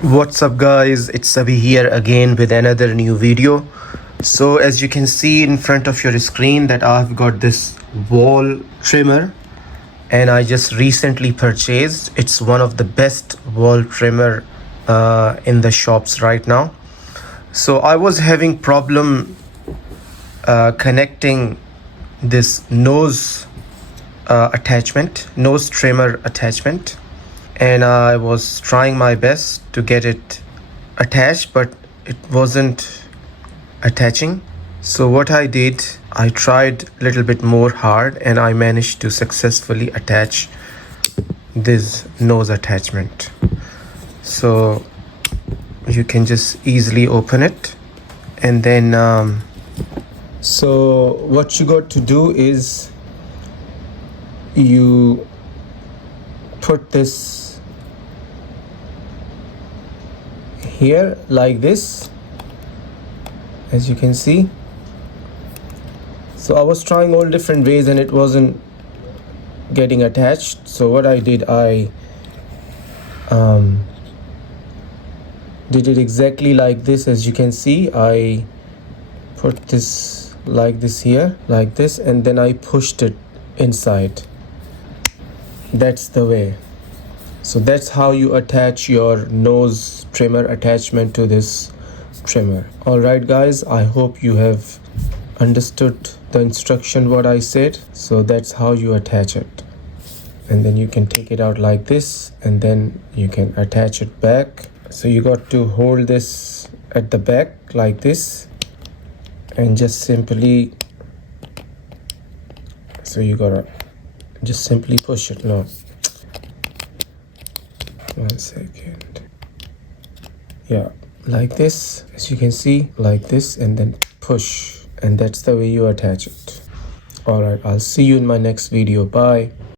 What's up guys, it's Abhi here again with another new video. So as you can see in front of your screen that I've got this Wahl trimmer and I just recently purchased. It's one of the best Wahl trimmer in the shops right now. So I was having problem connecting this nose nose trimmer attachment, and I was trying my best to get it attached, but it wasn't attaching. So what I did, I tried a little bit more hard and I managed to successfully attach this nose attachment. So you can just easily open it, and then so what you got to do is you put this here like this, as you can see. So I was trying all different ways and it wasn't getting attached. So what I did, I did it exactly like this. As you can see, I put this like this here, like this, and then I pushed it inside. That's the way. So that's how you attach your nose trimmer attachment to this trimmer. Alright guys, I hope you have understood the instruction what I said. So that's how you attach it, and then you can take it out like this and then you can attach it back. So you got to hold this at the back like this and just simply, so you gotta just simply push it. No, 1 second. Yeah, like this, as you can see, like this, and then push, and that's the way you attach it. All right, I'll see you in my next video. Bye.